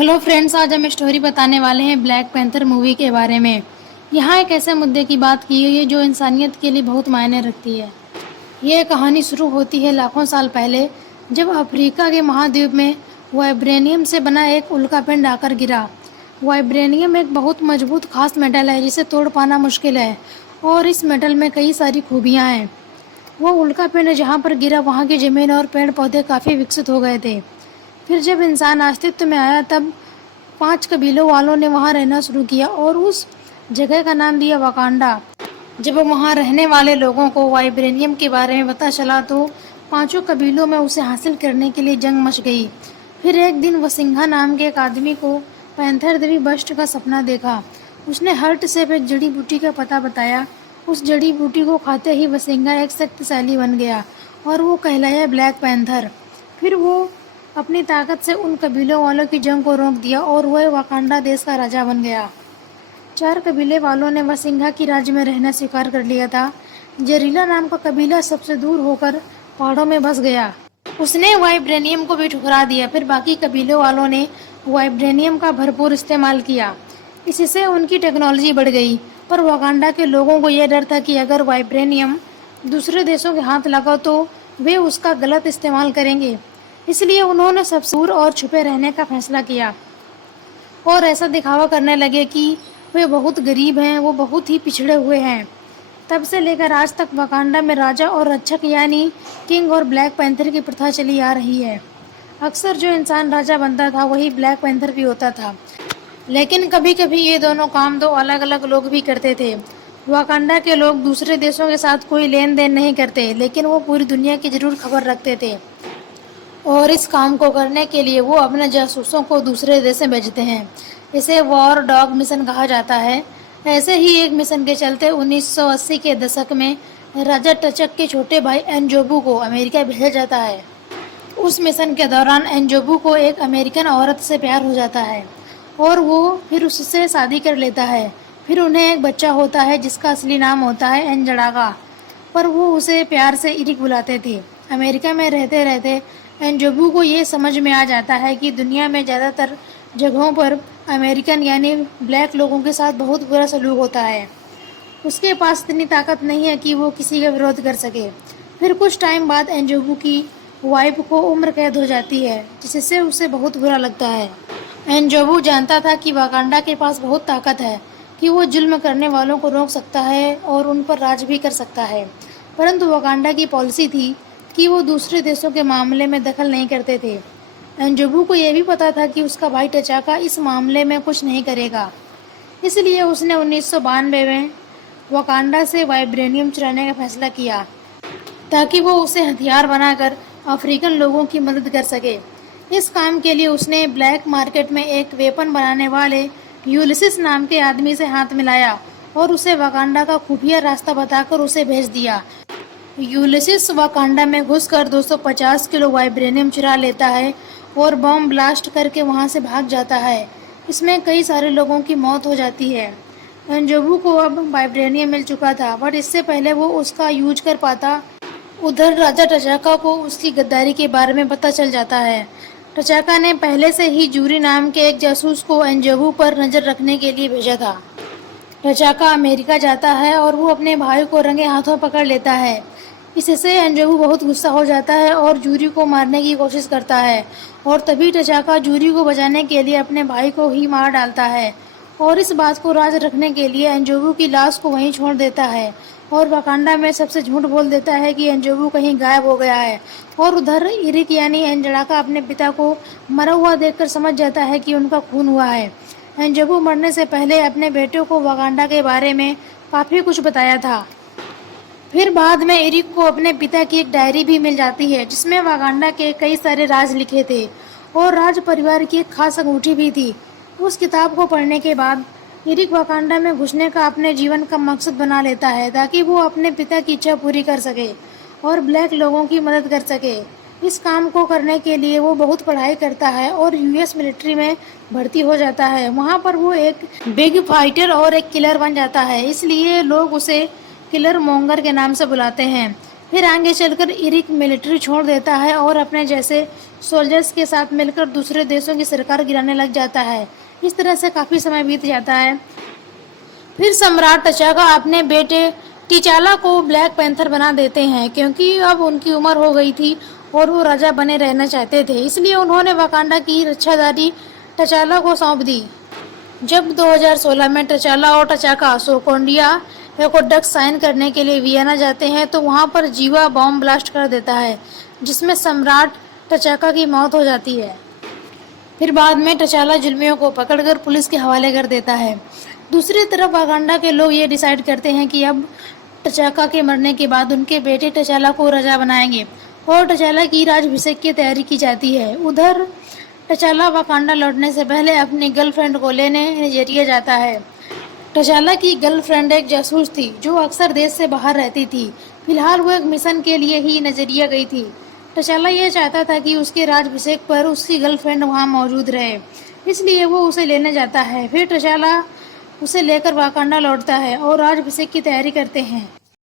Hello friends, आज हम story बताने वाले हैं ब्लैक पैंथर मूवी के बारे में। यहाँ एक ऐसे मुद्दे की बात की गई है जो इंसानियत के लिए बहुत मायने रखती है। ये कहानी शुरू होती है लाखों साल पहले, जब अफ्रीका के महाद्वीप में वाइब्रेनियम से बना एक उल्कापिंड आकर गिरा। वाइब्रेनियम एक बहुत मजबूत खास मेटल है जिसे तोड़ पाना मुश्किल है, और इस मेटल में कई सारी खूबियाँ हैं। वो उल्कापिंड जहाँ पर गिरा वहाँ की ज़मीन और पेड़ पौधे काफ़ी विकसित हो गए थे। फिर जब इंसान अस्तित्व में आया तब 5 कबीलों वालों ने वहाँ रहना शुरू किया और उस जगह का नाम दिया वाकांडा। जब वहाँ रहने वाले लोगों को वाइब्रेनियम के बारे में पता चला तो पांचों कबीलों में उसे हासिल करने के लिए जंग मच गई। फिर एक दिन वसिंघा नाम के एक आदमी को पैंथर देवी बस्ट का सपना देखा। उसने हर्ट से एक जड़ी बूटी का पता बताया। उस जड़ी बूटी को खाते ही वसिंघा एक शक्तिशाली बन गया और वो कहलाया ब्लैक पैंथर। फिर वो अपनी ताकत से उन कबीलों वालों की जंग को रोक दिया और वह वाकांडा देश का राजा बन गया। 4 कबीले वालों ने वसिंघा की राज्य में रहना स्वीकार कर लिया था। जरीला नाम का कबीला सबसे दूर होकर पहाड़ों में बस गया। उसने वाइब्रेनियम को भी ठुकरा दिया। फिर बाकी कबीलों वालों ने वाइब्रेनियम का भरपूर इस्तेमाल किया। इससे उनकी टेक्नोलॉजी बढ़ गई, पर वाकांडा के लोगों को यह डर था कि अगर वाइब्रेनियम दूसरे देशों के हाथ लगा तो वे उसका गलत इस्तेमाल करेंगे। इसलिए उन्होंने सबसे दूर और छुपे रहने का फैसला किया और ऐसा दिखावा करने लगे कि वे बहुत गरीब हैं, वो बहुत ही पिछड़े हुए हैं। तब से लेकर आज तक वाकांडा में राजा और रक्षक यानी किंग और ब्लैक पैंथर की प्रथा चली आ रही है। अक्सर जो इंसान राजा बनता था वही ब्लैक पैंथर भी होता था, लेकिन कभी कभी ये दोनों काम दो अलग अलग लोग भी करते थे। वाकांडा के लोग दूसरे देशों के साथ कोई लेन देन नहीं करते, लेकिन वो पूरी दुनिया की जरूर खबर रखते थे, और इस काम को करने के लिए वो अपने जासूसों को दूसरे देश में भेजते हैं। इसे वॉर डॉग मिशन कहा जाता है। ऐसे ही एक मिशन के चलते 1980 के दशक में राजा टचक के छोटे भाई एनजोबू को अमेरिका भेजा जाता है। उस मिशन के दौरान एनजोबू को एक अमेरिकन औरत से प्यार हो जाता है और वो फिर उससे शादी कर लेता है। फिर उन्हें एक बच्चा होता है जिसका असली नाम होता है एनजड़ागा, पर वो उसे प्यार से इरिक बुलाते थे। अमेरिका में रहते रहते एनजोबू को ये समझ में आ जाता है कि दुनिया में ज़्यादातर जगहों पर अमेरिकन यानी ब्लैक लोगों के साथ बहुत बुरा सलूक होता है। उसके पास इतनी ताकत नहीं है कि वो किसी का विरोध कर सके। फिर कुछ टाइम बाद एनजोबू की वाइफ को उम्र कैद हो जाती है, जिससे उसे बहुत बुरा लगता है। एनजोबू जानता था कि वाकांडा के पास बहुत ताकत है, कि वो जुल्म करने वालों को रोक सकता है और उन पर राज भी कर सकता है। परंतु वाकांडा की पॉलिसी थी कि वो दूसरे देशों के मामले में दखल नहीं करते थे। एनजोबू को यह भी पता था कि उसका भाई टचाका इस मामले में कुछ नहीं करेगा। इसलिए उसने 1992 में वाकांडा से वाइब्रेनियम चुराने का फैसला किया, ताकि वो उसे हथियार बनाकर अफ्रीकन लोगों की मदद कर सके। इस काम के लिए उसने ब्लैक मार्केट में एक वेपन बनाने वाले यूलिसिस नाम के आदमी से हाथ मिलाया और उसे वाकांडा का खुफिया रास्ता बताकर उसे भेज दिया। यूलिसिस वाकांडा में घुसकर 250 किलो वाइब्रेनियम चुरा लेता है और बम ब्लास्ट करके वहां से भाग जाता है। इसमें कई सारे लोगों की मौत हो जाती है। एनजोबू को अब वाइब्रेनियम मिल चुका था, बट इससे पहले वो उसका यूज कर पाता, उधर राजा टचाका को उसकी गद्दारी के बारे में पता चल जाता है। टचाका ने पहले से ही जूरी नाम के एक जासूस को एनजोबू पर नज़र रखने के लिए भेजा था। टचाका अमेरिका जाता है और वो अपने भाई को रंगे हाथों पकड़ लेता है। इससे एनजोबू बहुत गुस्सा हो जाता है और जूरी को मारने की कोशिश करता है, और तभी टचाका जूरी को बचाने के लिए अपने भाई को ही मार डालता है और इस बात को राज रखने के लिए एनजोबू की लाश को वहीं छोड़ देता है और वाकांडा में सबसे झूठ बोल देता है कि एनजोबू कहीं गायब हो गया है। और उधर इरिक यानी एनजड़ाका अपने पिता को मरा हुआ देखकर समझ जाता है कि उनका खून हुआ है। एनजोबू मरने से पहले अपने बेटे को वाकांडा के बारे में काफ़ी कुछ बताया था। फिर बाद में इरिक को अपने पिता की एक डायरी भी मिल जाती है जिसमें वाकांडा के कई सारे राज लिखे थे और राज परिवार की एक खास अंगूठी भी थी। उस किताब को पढ़ने के बाद इरिक वाकांडा में घुसने का अपने जीवन का मकसद बना लेता है, ताकि वो अपने पिता की इच्छा पूरी कर सके और ब्लैक लोगों की मदद कर सके। इस काम को करने के लिए वो बहुत पढ़ाई करता है और यूएस मिलिट्री में भर्ती हो जाता है। वहाँ पर वो एक बिग फाइटर और एक किलर बन जाता है, इसलिए लोग उसे किलर मोंगर के नाम से बुलाते हैं। फिर आगे चलकर इरिक मिलिट्री छोड़ देता है और अपने जैसे सोल्जर्स के साथ मिलकर दूसरे देशों की सरकार गिराने लग जाता है। इस तरह से काफ़ी समय बीत जाता है। फिर सम्राट टचाका अपने बेटे टिचाला को ब्लैक पैंथर बना देते हैं, क्योंकि अब उनकी उम्र हो गई थी और वो राजा बने रहना चाहते थे। इसलिए उन्होंने वाकांडा की रक्षादारी टचाला को सौंप दी। जब 2016 में टचाला और टचाका सोकोंडिया एक्वेडक्ट साइन करने के लिए वियना जाते हैं तो वहां पर जीवा बॉम्ब ब्लास्ट कर देता है, जिसमें सम्राट टचाका की मौत हो जाती है। फिर बाद में टचाला जुल्मियों को पकड़कर पुलिस के हवाले कर देता है। दूसरी तरफ वाकांडा के लोग ये डिसाइड करते हैं कि अब टचाका के मरने के बाद उनके बेटे टचाला को राजा बनाएंगे और टचाला की राज्याभिषेक की तैयारी की जाती है। उधर टचाला वाकांडा लौटने से पहले अपनी गर्लफ्रेंड को लेने नाइजीरिया जाता है। टचाला की गर्लफ्रेंड एक जासूस थी जो अक्सर देश से बाहर रहती थी। फिलहाल वो एक मिशन के लिए ही नाइजीरिया गई थी। टचाला यह चाहता था कि उसके राज्याभिषेक पर उसकी गर्लफ्रेंड वहां मौजूद रहे, इसलिए वो उसे लेने जाता है। फिर टचाला उसे लेकर वाकांडा लौटता है और राज्याभिषेक की तैयारी करते हैं।